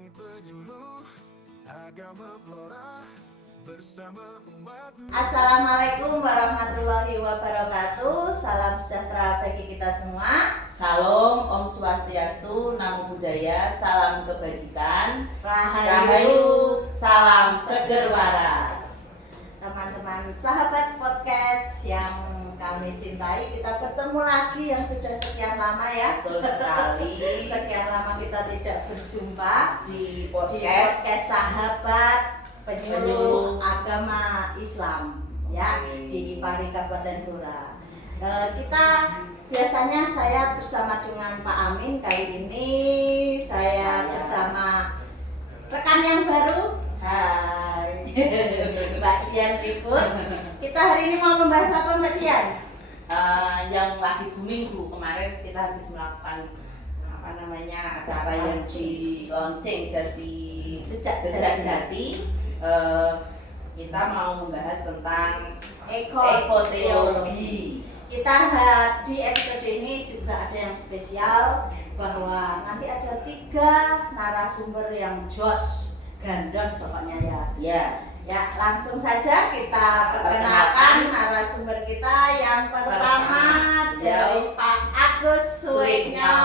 Kami penyuluh agama Blora bersama umat. Assalamualaikum warahmatullahi wabarakatuh. Salam sejahtera bagi kita semua. Salam, Om Swastiastu, Namo Buddhaya, salam kebajikan, Rahayu, salam seger waras. teman-teman sahabat podcast yang kami cintai, kita bertemu lagi yang sudah sekian lama ya. Betul sekali. Sekian lama kita tidak berjumpa Di di podcast podcast sahabat penyuluh agama Islam ya di Ipari Kabupaten Blora. Kita biasanya saya bersama dengan Pak Amin, kali ini saya bersama rekan yang baru. Hai Mbak Dian Ribut. Kita hari ini mau membahas apa Mbak Dian? yang lagi booming Bu, kemarin kita habis melakukan acara yang di launching Jejak Jati. Kita mau membahas tentang Ekoteologi. Kita di episode ini juga ada yang spesial, bahwa nanti ada 3 narasumber yang jos, gandos pokoknya ya. Ya, langsung saja kita perkenalkan narasumber kita. Yang pertama dari Pak Agus Suwitnyo.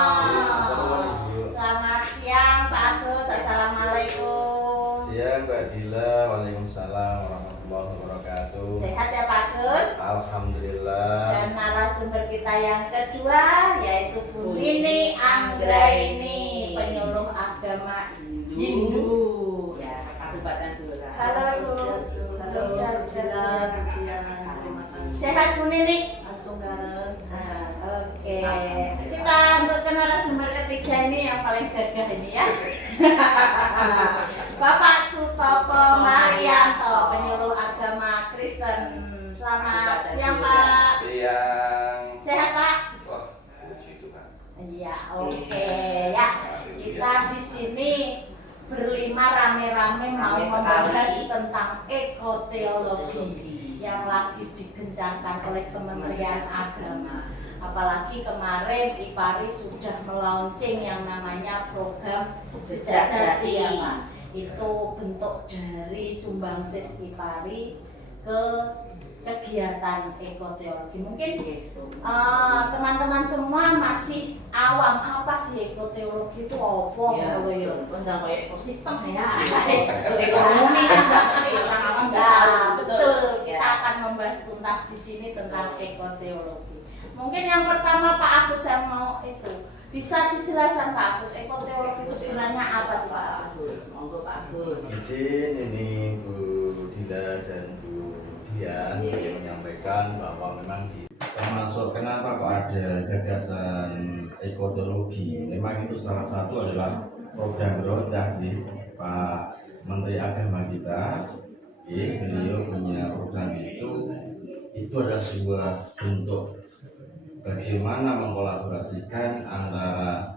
Selamat siang Pak Agus, assalamualaikum. Siang Mbak Dila, waalaikumsalam warahmatullahi wabarakatuh. Sehat ya Pak Agus? Alhamdulillah. Dan narasumber kita yang kedua yaitu Bu Nini Anggraini, penyuluh agama Hindu. Ya, Kabupaten Blora. Halo Bu. Halo, Alhamdulillah, Sehat Bu Nini? Astunggara, sehat. Oke. Kita untuk ke narasumber ketiga ini yang paling gagah ini ya. Bapak Sutopo Marianto, penyuluh agama Kristen. Selamat siang Pak. Siang. Sehat Pak? Wah, puji Tuhan. Iya, oke ya. Kita di sini berlima rame-rame mau Rame membahas sekali. tentang ekoteologi yang lagi digencarkan oleh Kementerian Agama. Apalagi kemarin Ipari sudah melaunching yang namanya program Jejak Jati ya Pak. Itu bentuk dari sumbangsis Ipari ke kegiatan ekoteologi. Mungkin teman-teman semua masih awam, apa sih ekoteologi itu apa? Tentang kayak ekosistem Ya, ekonomi kan dasarnya ya orang awam nggak tahu. betul. Kita Ya. akan membahas tuntas di sini tentang ekoteologi. Mungkin yang pertama Pak Agus yang mau itu bisa dijelaskan Pak Agus, ekoteologi itu sebenarnya apa sih Pak Agus? Monggo Pak Agus. Izin ini Bu Dila dan Bu Dian yang menyampaikan bahwa memang termasuk kenapa kok ada gagasan ekoteologi. Memang itu salah satu adalah program prioritas di Pak Menteri Agama kita. Beliau punya program itu adalah sebuah bentuk bagaimana mengkolaborasikan antara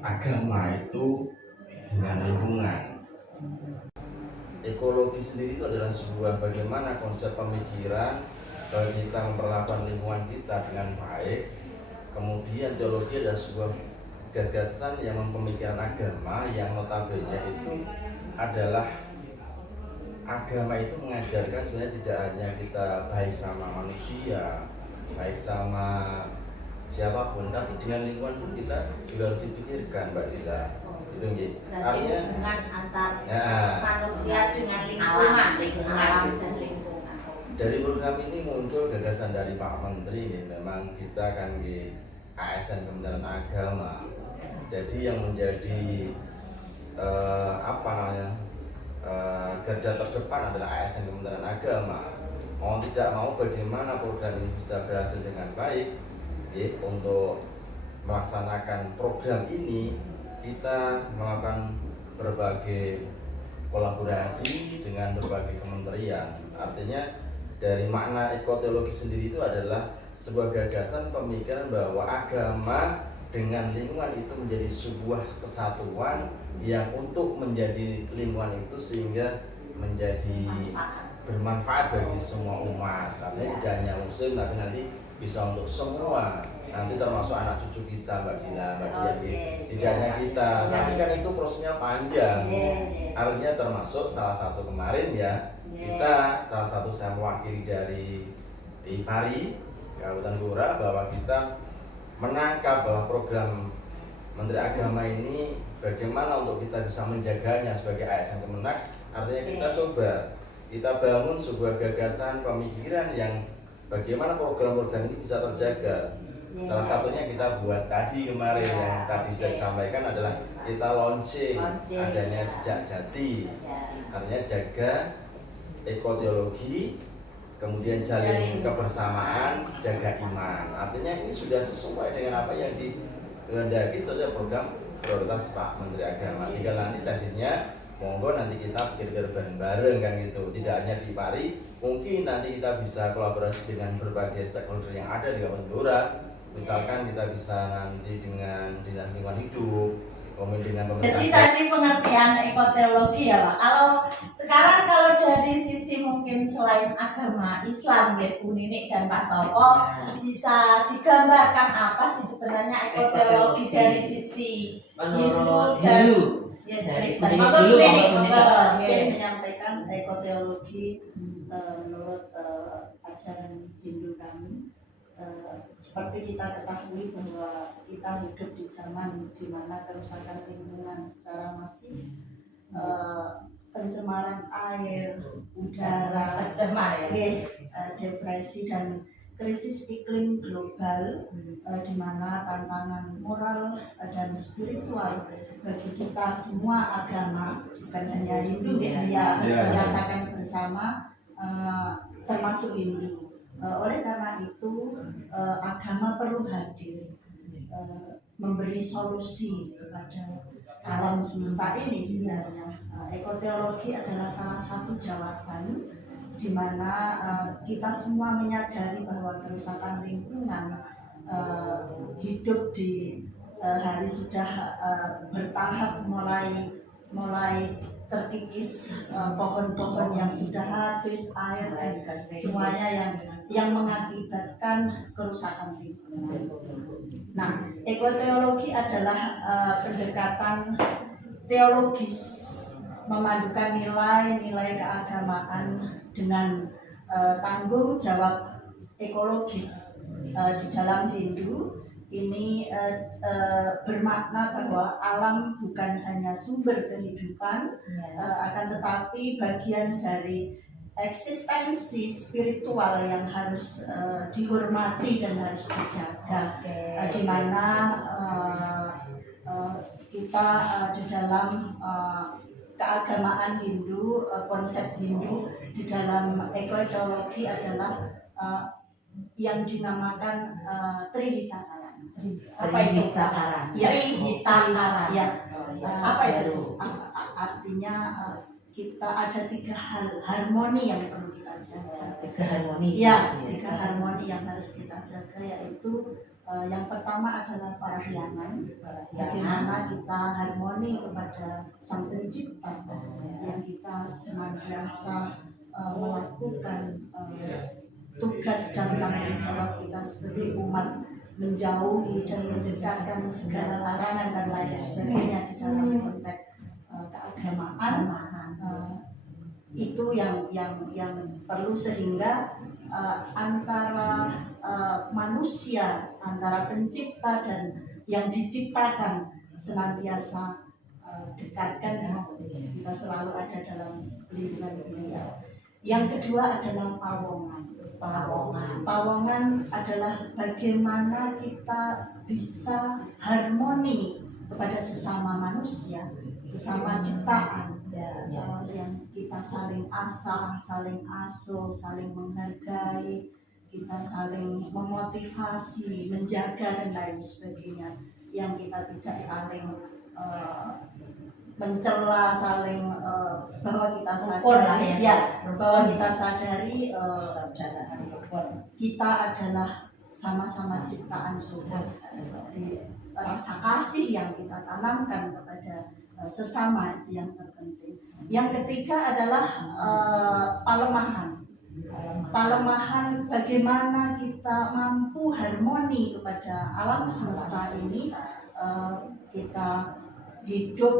agama itu dengan lingkungan. Ekologi sendiri itu adalah sebuah bagaimana konsep pemikiran bahwa kita memperlakukan lingkungan kita dengan baik. Kemudian teologi adalah sebuah gagasan yang mempemikiran agama yang notabene itu adalah agama itu mengajarkan sebenarnya tidak hanya kita baik sama manusia, baik sama siapapun, tapi dengan lingkungan pun kita juga harus dipikirkan Mbak Dila. Itu nggih. Berarti hubungan antar Ya, manusia dengan lingkungan, Lingkungan. alam dan lingkungan. dari program ini muncul gagasan dari Pak Menteri nih. Memang kita kan di ASN Kementerian Agama. Jadi yang menjadi garda terdepan adalah ASN Kementerian Agama. Mau tidak mau bagaimana program ini bisa berhasil dengan baik. Untuk melaksanakan program ini kita melakukan berbagai kolaborasi dengan berbagai kementerian. Artinya dari makna ekoteologi sendiri itu adalah sebuah gagasan pemikiran bahwa agama dengan lingkungan itu menjadi sebuah kesatuan yang untuk menjadi lingkungan itu sehingga menjadi bermanfaat bagi semua umat. Artinya tidak hanya muslim tapi nanti bisa untuk semua nanti termasuk anak cucu kita Mbak Dila, Mbak Dian, Oke, tidak hanya siap. kita, tapi kan itu prosesnya panjang. Iya. Artinya termasuk salah satu kemarin ya, kita salah satu saya mewakili dari Pari, Kabupaten Blora, bahwa kita menangkap bahwa program Menteri Agama ini bagaimana untuk kita bisa menjaganya sebagai ASN Kemenak. Artinya kita coba kita bangun sebuah gagasan pemikiran yang bagaimana program-program ini bisa terjaga. Salah satunya kita buat tadi kemarin yang tadi sudah disampaikan adalah kita launching adanya jejak jati. Artinya jaga ekoteologi, kemudian jalin kebersamaan, jaga iman. Artinya ini sudah sesuai dengan apa yang dikehendaki saja program prioritas Pak Menteri Agama. Tinggal nanti tesnya monggo nanti kita pikir-pikir bareng-bareng kan gitu. Tidak hanya di Pari, mungkin nanti kita bisa kolaborasi dengan berbagai stakeholder yang ada di Kabupaten Blora. Misalkan kita bisa nanti dengan Dinas Lingkungan Hidup, kemudian dengan pemerintah. Jadi tadi pengertian ekoteologi ya Pak. Kalau dari sisi mungkin selain agama Islam ya Bu Ninik dan Pak Toko, bisa digambarkan apa sih sebenarnya ekoteologi dari sisi menurut dan Hindu. ya Dari Kristen. Hindu Maka dulu, Bu Ninik, Bapak Ninik. monggo. Saya menyampaikan ekoteologi menurut ajaran Hindu kami. Seperti kita ketahui bahwa kita hidup di zaman di mana kerusakan lingkungan secara masif, pencemaran air, udara, Cemar ya. depresi dan krisis iklim global, di mana tantangan moral dan spiritual bagi kita semua agama, bukan hanya Hindu yang dirasakan bersama, termasuk Hindu. Oleh karena itu agama perlu hadir, memberi solusi kepada alam semesta ini sebenarnya. Ekoteologi adalah salah satu jawaban di mana kita semua menyadari bahwa kerusakan lingkungan hidup di hari sudah bertahap mulai terkikis, pohon-pohon yang sudah habis, air dan semuanya yang mengakibatkan kerusakan lingkungan. Nah, ekoteologi adalah pendekatan teologis, memadukan nilai-nilai keagamaan dengan tanggung jawab ekologis. Di dalam Hindu ini bermakna bahwa alam bukan hanya sumber kehidupan, akan tetapi bagian dari eksistensi spiritual yang harus dihormati dan harus dijaga, di mana kita di dalam keagamaan Hindu, konsep Hindu di dalam ekoteologi adalah yang dinamakan Trihitakaran. Apa itu prakaran? Ya, Trihitakaran. Ya, Apa itu? Artinya kita ada 3 hal harmoni yang perlu kita jaga. 3 harmoni. Ya, 3 harmoni yang harus kita jaga, yaitu yang pertama adalah parahyangan. Bagaimana kita harmoni kepada Sang Pencipta, yang kita senantiasa melakukan tugas dan tanggung jawab kita sebagai umat, menjauhi dan mendekatkan segala larangan dan lain sebagainya di dalam konteks keagamaan. Itu yang perlu, sehingga antara manusia, antara pencipta dan yang diciptakan senantiasa dekatkan, dan kita selalu ada dalam lindungan beliau. Yang kedua adalah pawongan. Pawongan adalah bagaimana kita bisa harmoni kepada sesama manusia, sesama ciptaan, yang kita saling asah, saling asuh, saling menghargai, kita saling memotivasi, menjaga dan lain sebagainya. Yang kita tidak saling mencela, saling bahwa kita sadari, bahwa kita sadari kita adalah sama-sama ciptaan Tuhan. Rasa kasih yang kita tanamkan kepada sesama yang terpenting. Yang ketiga adalah palemahan. pelemahan bagaimana kita mampu harmoni kepada alam semesta ini. Kita hidup,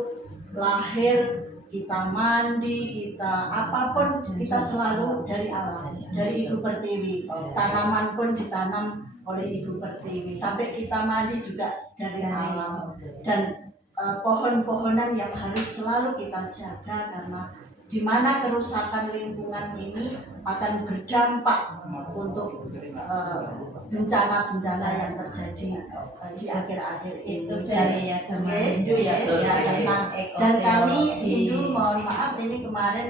lahir, kita mandi, kita apapun kita selalu dari alam, dari Ibu Pertiwi. Tanaman pun ditanam oleh Ibu Pertiwi, sampai kita mandi juga dari alam. Dan pohon-pohonan yang harus selalu kita jaga, karena di mana kerusakan lingkungan ini akan berdampak untuk bencana-bencana yang terjadi di akhir-akhir ini. Itu dari agama Hindu ya, Ya, tentang dan kami ekologi. Hindu, mohon maaf, ini kemarin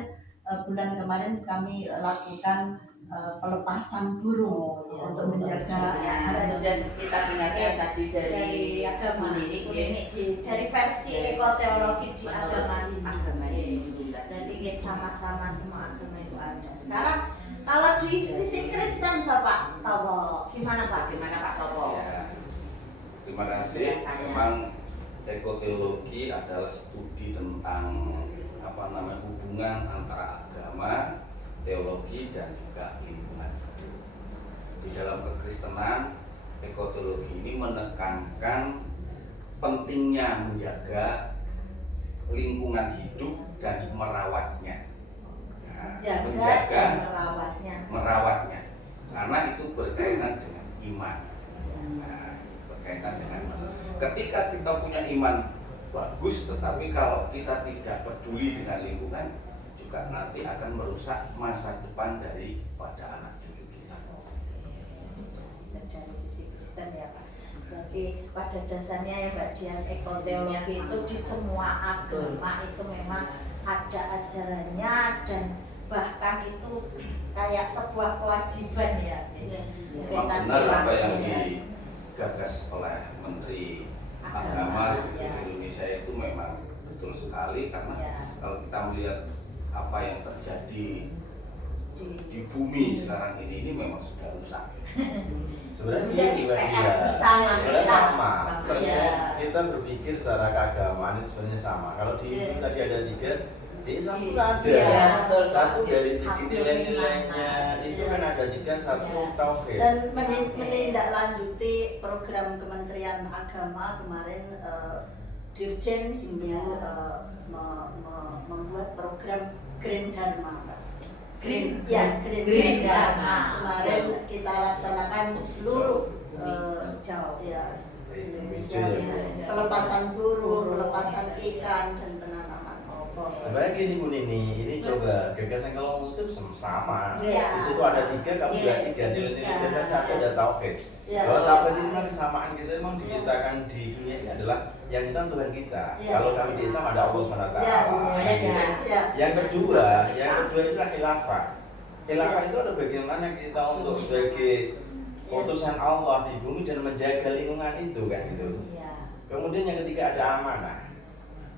bulan kemarin kami lakukan pelepasan burung untuk menjaga Sudah kita dengarkan tadi dari agama Hindu, ini dari versi ekoteologi di agama agama Hindu. Hindu. Jadi sama-sama semua agama itu ada. Sekarang kalau di sisi Kristen Bapak Towo, gimana Pak? Bagaimana Pak Topo? Ya, terima kasih. Memang ekoteologi adalah studi tentang hubungan antara agama, teologi dan juga lingkungan hidup. Di dalam kekristenan, ekoteologi ini menekankan pentingnya menjaga lingkungan hidup dan merawatnya. Nah, Jaga dan merawatnya. karena itu berkaitan dengan iman. Nah, berkaitan dengan iman. Ketika kita punya iman bagus, tetapi kalau kita tidak peduli dengan lingkungan, juga nanti akan merusak masa depan daripada anak cucu kita. Dari sisi Kristen ya Pak. Berarti pada dasarnya ya Mbak Dian, ekoteologi itu di semua agama itu memang ada ajarannya, dan bahkan itu kayak sebuah kewajiban ya. Memang benar apa yang digagas oleh Menteri Agama Republik Indonesia itu memang betul sekali, karena kalau kita melihat apa yang terjadi di bumi sekarang ini memang sudah rusak. Sebenarnya Menjadi ini juga PR bersama sebenarnya kita. sama. Iya. Kita berpikir secara keagamaan itu sebenarnya sama. Kalau di Hindu tadi ada 3, di Islam pun ada. Iya, betul. Satu dari segi Satu nilai-nilainya bagaimana. itu kan ada 3, satu tauhid. dan menindaklanjuti program Kementerian Agama kemarin. Dirjen Hindu membuat program Green Dharma, Pak. Green Dharma. Kemarin kita laksanakan di seluruh ya, Indonesia. Pelepasan burung, pelepasan ikan, dan penanaman pohon. Sebenarnya gini Bu Nini, ini coba gagasan kalau muslim sama. Iya. Di situ ada 3, kamu juga 3. Nilai-nilai dasar satu ada tauhid. Kalau tauhid itu memang kesamaan kita memang diciptakan di dunia ini adalah yang kita Tuhan kita. Kalau kami di Islam ada Allah SWT. Yang kedua itu adalah khilafah. Khilafah itu ada bagaimana kita untuk sebagai utusan Allah di bumi dan menjaga lingkungan itu kan gitu. Kemudian yang ketiga ada amanah.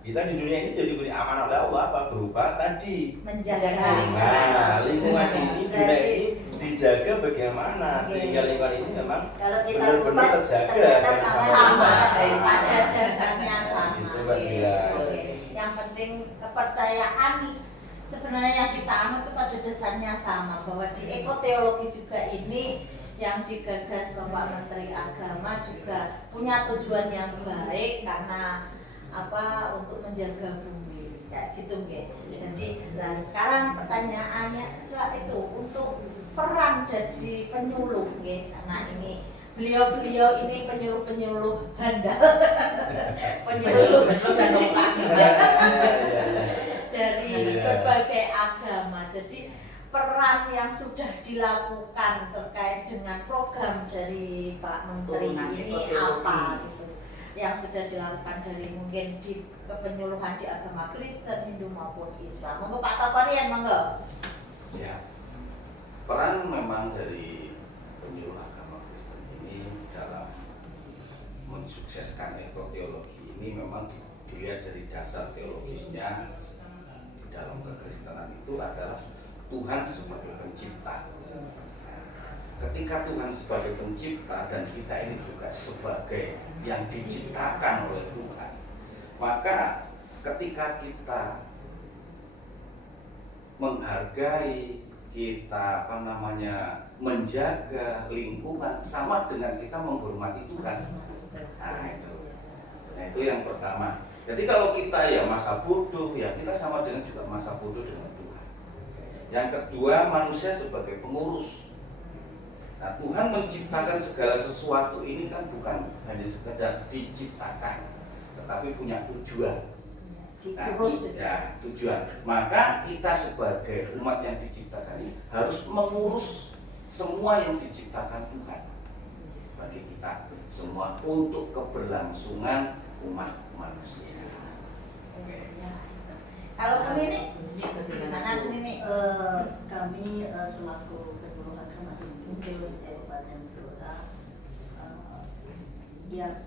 Kita di dunia ini jadi beri amanah oleh Allah apa? Berupa tadi Menjaga lingkungan ini, dunia ini dijaga bagaimana sehingga lingkungan ini memang kalau kita benar-benar kupas terjaga ternyata dan sama sama. pada dasarnya sama. Itu Mbak Dia. Oke. Yang penting kepercayaan sebenarnya yang kita anut itu pada dasarnya sama, bahwa di ekoteologi juga ini yang digagas Bapak Menteri Agama juga punya tujuan yang baik, karena untuk menjaga bumi kayak gitu nggih. Jadi sekarang pertanyaannya soal itu untuk peran dari penyuluh nggih. Nah ini beliau ini penyuluh handal. penyuluh dari berbagai agama. Jadi peran yang sudah dilakukan terkait dengan program dari Pak Menteri ini apa gitu, yang sudah dilakukan dari mungkin di kepenyuluhan di agama Kristen, Hindu maupun Islam. Monggo Pak Toporian, monggo. Ya, peran memang dari penyuluh agama Kristen ini dalam mensukseskan ekoteologi ini memang dilihat dari dasar teologisnya di dalam kekristenan itu adalah Tuhan sebagai pencipta. Ketika Tuhan sebagai pencipta dan kita ini juga sebagai yang diciptakan oleh Tuhan, maka ketika kita menghargai, kita menjaga lingkungan sama dengan kita menghormati Tuhan. Nah itu yang pertama. Jadi kalau kita ya masa bodoh, ya kita sama dengan juga masa bodoh dengan Tuhan. Yang kedua, manusia sebagai pengurus. Nah, Tuhan menciptakan segala sesuatu ini kan bukan hanya sekedar diciptakan, tetapi punya tujuan. Tujuan. Maka kita sebagai umat yang diciptakan ini harus mengurus semua yang diciptakan Tuhan bagi kita semua untuk keberlangsungan umat manusia. Kalau ini bagaimana ini? Kami selaku penyuluh agama Hindu di Kabupaten Blora ya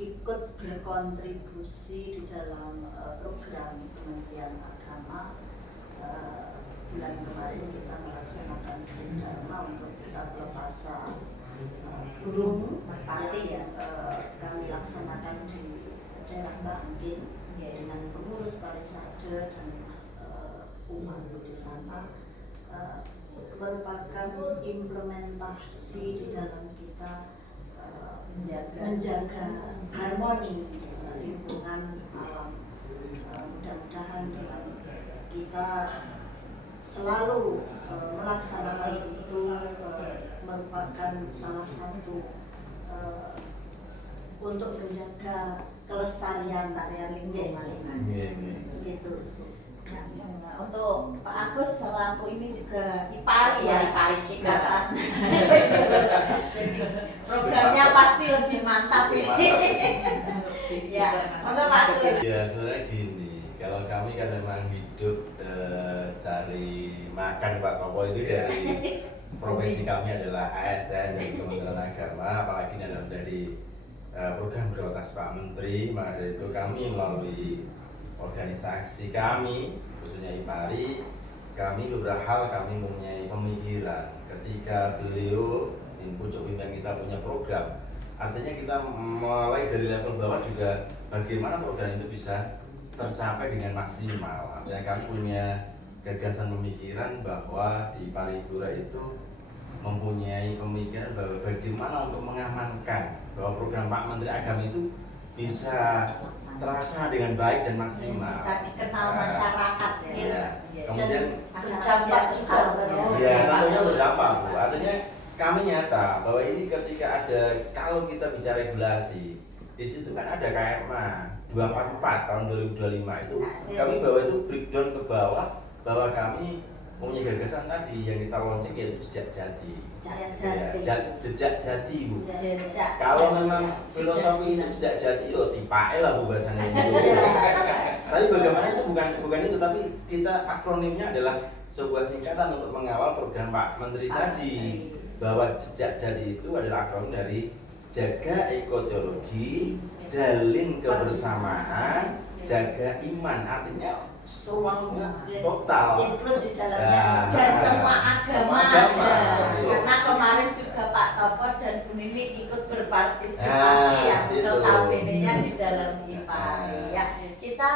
ikut berkontribusi di dalam program Kementerian Agama. Bulan kemarin kita melaksanakan Dharma untuk kita pelepasan burung merpati yang kami laksanakan di daerah Bangkin dengan pengurus Parisade dan umat di sana, merupakan implementasi di dalam kita menjaga harmoni lingkungan alam. Mudah-mudahan dengan kita selalu melaksanakan itu merupakan salah satu untuk menjaga kelestarian lingkungan. Gitu. Nah, untuk Pak Agus selaku ini juga IPARI ya, IPARI juga. Jadi programnya pasti lebih mantap ini. Ya, untuk Pak Agus. Ya sebenarnya gini, kalau kami kan memang hidup cari makan Pak Topo itu dari profesi kami adalah ASN dari Kementerian Agama, apalagi ini adalah dari program prioritas Pak Menteri. Maka dari itu kami melalui organisasi kami, khususnya IPARI, kami beberapa hal kami mempunyai pemikiran ketika beliau di pucuk pimpinan kita punya program. Artinya kita mulai dari level bawah juga bagaimana program itu bisa tercapai dengan maksimal. Artinya kami punya gagasan pemikiran bahwa di Paripura itu mempunyai pemikiran bahwa bagaimana untuk mengamankan bahwa program Pak Menteri Agama itu bisa terlaksana dengan baik dan maksimal. Bisa dikenal masyarakat ya. Ya. Kemudian berdampak juga. ya tentunya berdampak Bu. Artinya kami nyata bahwa ini ketika ada, kalau kita bicara regulasi, di situ kan ada KMA 244 tahun 2025 itu kami bawa itu breakdown ke bawah bahwa kami mempunyai gagasan tadi yang kita launching yaitu jejak jati. Jejak jati Bu. Kalau memang filosofi itu jejak jati, yo tipae lah Bu bahasanya itu. Tapi bagaimana itu bukan itu, tapi kita akronimnya adalah sebuah singkatan untuk mengawal program Pak Menteri tadi, bahwa jejak jati itu adalah akronim dari jaga ekoteologi, jalin kebersamaan, jaga iman. Artinya semuanya total, include di dalamnya dan semua agama ada. Karena kemarin juga Pak Topo dan Bu Nini ikut berpartisipasi ya, notabene-nya di dalam IPARI ya. Kita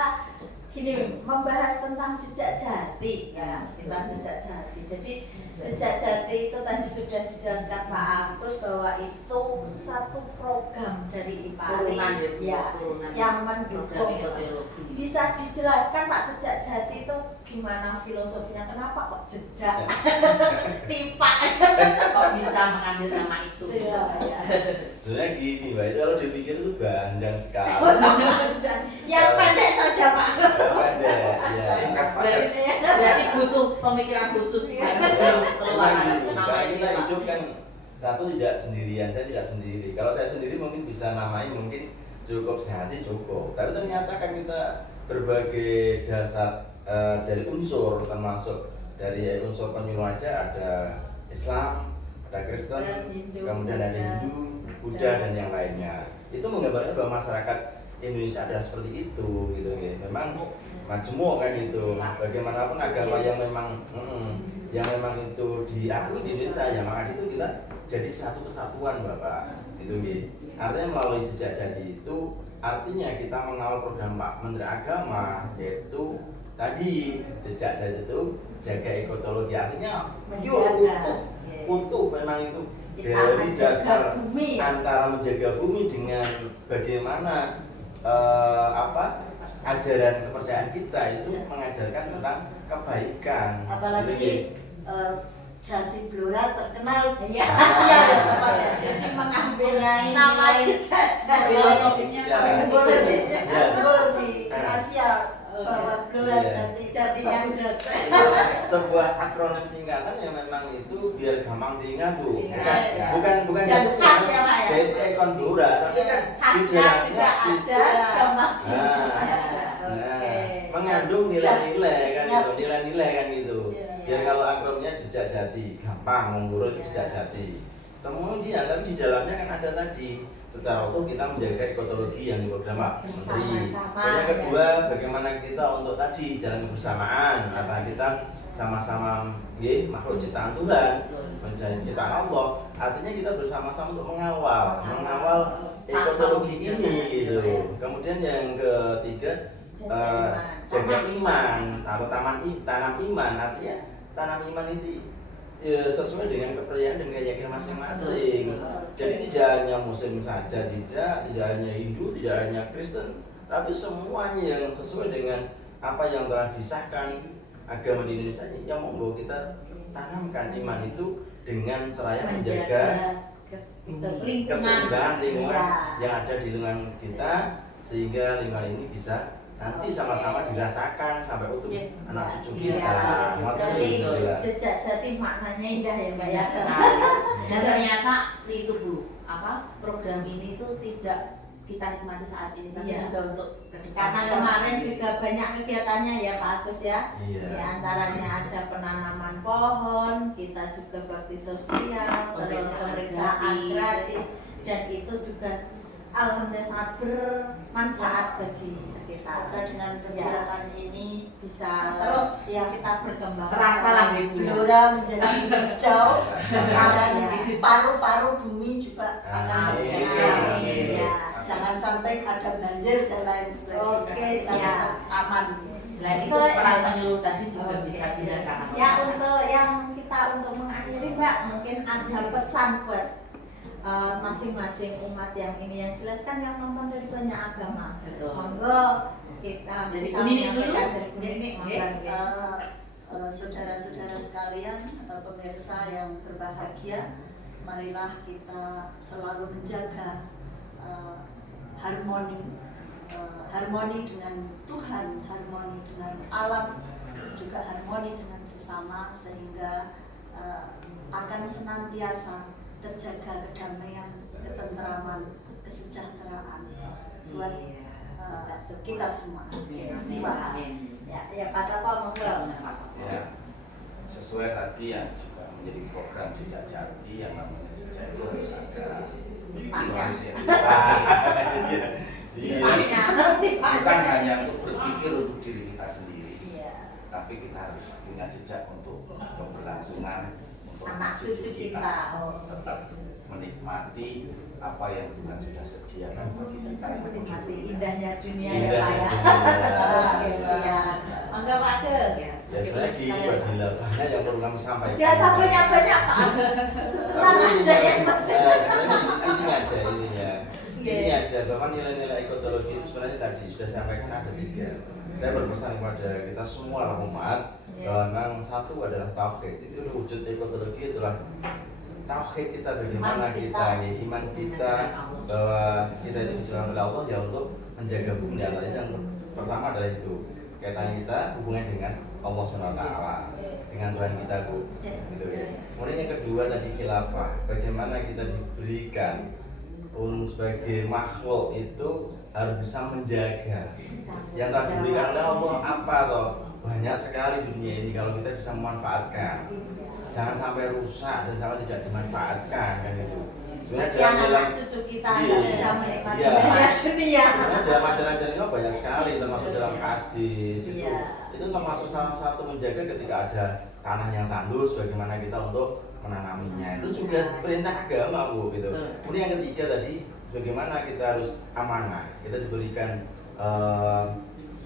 gini membahas tentang jejak jati ya, tentang jejak jati. Jadi jejak jati itu tadi sudah dijelaskan Pak Agus bahwa itu satu program dari IPARI ya, yang mendukung. Bisa dijelaskan Pak jejak jati itu gimana filosofinya? Kenapa kok jejak pipa? Kok bisa mengambil nama itu? Iya, ya. Sebenarnya gini Mbak, itu kalau dipikir itu panjang sekali. Yang pendek saja Pak Agus. Pendek, ya. Singkat padat. Berarti butuh pemikiran khusus baru keluar nama ini Kita Pak. hidup kan satu tidak sendirian, saya tidak sendiri. Kalau saya sendiri mungkin bisa namain mungkin cukup sehati cukup. Tapi ternyata kan kita berbagai dasar dari unsur, termasuk dari unsur penyuluh aja ada Islam, ada Kristen, kemudian ada Hindu, Buddha dan yang lainnya. Itu menggambarkan bahwa masyarakat Indonesia adalah seperti itu gitu ya. Memang majemuk kan itu. Bagaimanapun agama yang memang itu diakui di Indonesia ya, maka itu kita jadi satu kesatuan Bapak. Itu gitu. Artinya melalui jejak jati itu artinya kita mengawal program Pak Menteri Agama, yaitu tadi jejak jati itu jaga ekologi, artinya Menjaga. utuh memang itu Kita dari menjaga dasar bumi. antara menjaga bumi dengan bagaimana ajaran kepercayaan kita itu mengajarkan tentang kebaikan. Apalagi Jati Blora terkenal Iya. Asia ya Bapak ya. Jadi mengambil Nilai- nama nilai- jejak jati. Filosofisnya Ya. sampai ke Unggul situ. Ya. unggul di Asia bahwa Blora Iya. Jati yang bagus. Itu sebuah akronim singkatan yang memang itu biar gampang diingat tuh. Iya, iya. Bukan Dan khas ya, Pak, ya? Jadi ikon Blora, tapi kan Khasnya juga itu ada, kemudian Nah, ada. nah, Oke. mengandung nilai-nilai kan Ingat. gitu, nilai-nilai kan gitu. Iya. Biar kalau akronimnya jejak jati, gampang mengurut jejak jati. Kemudian tapi di dalamnya kan ada tadi secara umum kita menjaga ekologi yang diprogram Pak Menteri. Bersama-sama, Yang kedua, bagaimana kita untuk tadi jalan kebersamaan antara kita sama-sama makhluk ciptaan Tuhan, menjadi ciptaan Allah. Artinya kita bersama-sama untuk mengawal ekologi ini gitu. Kemudian yang ketiga jaga iman atau tanam iman, artinya tanam iman itu sesuai dengan kepercayaan dan keyakinan masing-masing. Jadi tidak hanya Muslim saja, tidak hanya Hindu, tidak hanya Kristen, tapi semuanya yang sesuai dengan apa yang telah disahkan agama di Indonesia ini, yang monggo kita tanamkan iman itu dengan seraya menjaga keseimbangan lingkungan yang ada di lingkungan kita, sehingga lingkungan ini bisa nanti sama-sama dirasakan sampai utuh anak cucu kita. Jadi Gitu ya. jejak jati maknanya indah ya Mbak ya. Dan ternyata itu Bu, program ini tuh tidak kita nikmati saat ini, tapi Iya. juga untuk ke depan. Karena kemarin juga banyak kegiatannya ya Pak Agus ya. Iya. Di antaranya ada penanaman pohon, kita juga bakti sosial, terus pemeriksaan gratis, dan itu juga alhamdulillah sangat bermanfaat bagi sekitar. Semoga dengan kegiatan ini Bisa terus ya kita berkembang. Terasa lah Bu. Blora menjadi hijau dan Iya. paru-paru bumi juga akan Amin. terjaga. Amin. Ya. Jangan sampai ada banjir dan lain sebagainya. Oke, Kita siap. tetap aman. Selain itu Untuk- peran penyuluh tadi juga Oke. bisa dirasakan. Ya, untuk yang kita untuk mengakhiri Mbak, mungkin ada pesan buat masing-masing umat yang ini, yang jelas kan yang nonton dari banyak agama. Betul. Monggo kita Dari bisa Kunini dulu. menyampaikan dari Kunini, monggo. Saudara-saudara sekalian atau pemirsa yang berbahagia, marilah kita selalu menjaga harmoni dengan Tuhan, harmoni dengan alam, juga harmoni dengan sesama, sehingga akan senantiasa terjaga kedamaian, ketentraman, kesejahteraan buat kita semua. Amin. Ya Pak Tapa, monggo. Ya, sesuai tadi yang juga menjadi program jejak jati, yang namanya jejak itu harus ada inovasi. Bukan hanya untuk berpikir untuk diri kita sendiri, tapi kita harus punya jejak untuk keberlangsungan, untuk Anak cucu kita. tetap menikmati apa yang Tuhan sudah sediakan bagi kita yang Menikmati begitu indahnya dunia ya Indah Pak ya. dunia. Oke, siap. Monggo Pak Agus. Ya sebenarnya gini Mbak Dila, banyak yang perlu kami sampaikan. Jangan sampai banyak Pak Agus. Tenang Tapi aja ya. sebenarnya ini aja ininya. Iya. Ini aja bahwa nilai-nilai ekologi itu sebenarnya tadi sudah saya sampaikan ada 3. Saya berpesan kepada kita semua lah umat bahwa memang satu adalah tauhid. Itu wujud ekologi itulah tauhid kita, bagaimana kita, iman kita bahwa kita itu diciptakan oleh Allah ya untuk menjaga bumi. Antaranya yang pertama adalah itu kaitannya kita hubungan dengan Allah SWT, dengan Tuhan kita Bu, gitu ya. Kemudian yang kedua tadi khilafah, bagaimana kita diberikan sebagai makhluk itu harus bisa menjaga yang telah diberikan oleh Allah. Apa toh, banyak sekali dunia ini kalau kita bisa memanfaatkan, jangan sampai rusak dan sampai tidak dimanfaatkan kan itu. Sebenarnya Kasihan dalam anak cucu kita nggak bisa menikmati Iya. dunia dunia. sebenarnya dalam ajaran-ajaran ini banyak sekali, termasuk dalam hadis itu. Iya. Itu termasuk salah satu menjaga ketika ada tanah yang tandus, bagaimana kita untuk menanaminya. Itu juga perintah agama Bu gitu. Kemudian yang ketiga tadi bagaimana kita harus amanah, kita diberikan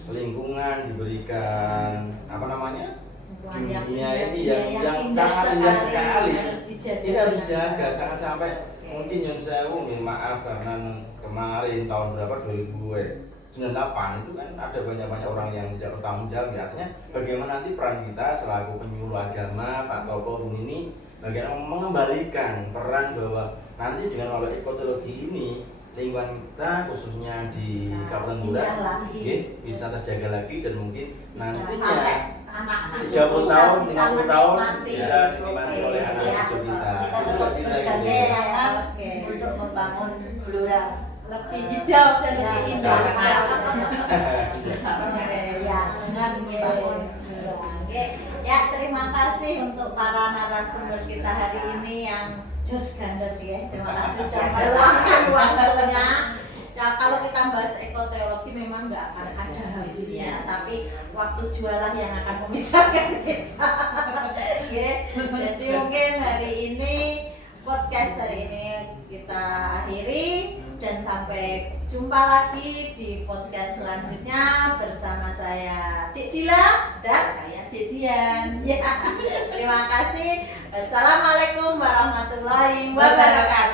lingkungan, diberikan apa namanya, dunia ini yang sangat indah sekali. Ini harus dijaga, sangat sampai mungkin yang saya maaf karena kemarin tahun berapa 2098 itu kan ada banyak orang yang tidak bertanggung jawab. Ya, artinya bagaimana nanti peran kita selaku penyuluh agama, Pak Toko ini bagaimana mengembalikan peran bahwa nanti dengan melalui ekotologi ini lingkungan kita khususnya di Kabupaten Blora bisa terjaga lagi dan mungkin nantinya anak 30 tahun, 50 tahun bisa dinikmati oleh anak cucu kita. Kita tetap bergandengan untuk membangun Blora lebih hijau dan Ya, lebih indah. Ya, dengan membangun ya, terima kasih untuk para narasumber kita hari ini yang jos gandos ya. Terima kasih sudah meluangkan waktunya. Nah, kalau kita bahas ekoteologi memang nggak akan ada habisnya, tapi waktu jualan yang akan memisahkan kita. Ya, jadi mungkin hari ini podcast hari ini kita akhiri dan sampai jumpa lagi di podcast selanjutnya bersama saya Dik Dila dan Saya Dedian. ya. Terima kasih. Wassalamualaikum warahmatullahi wabarakatuh.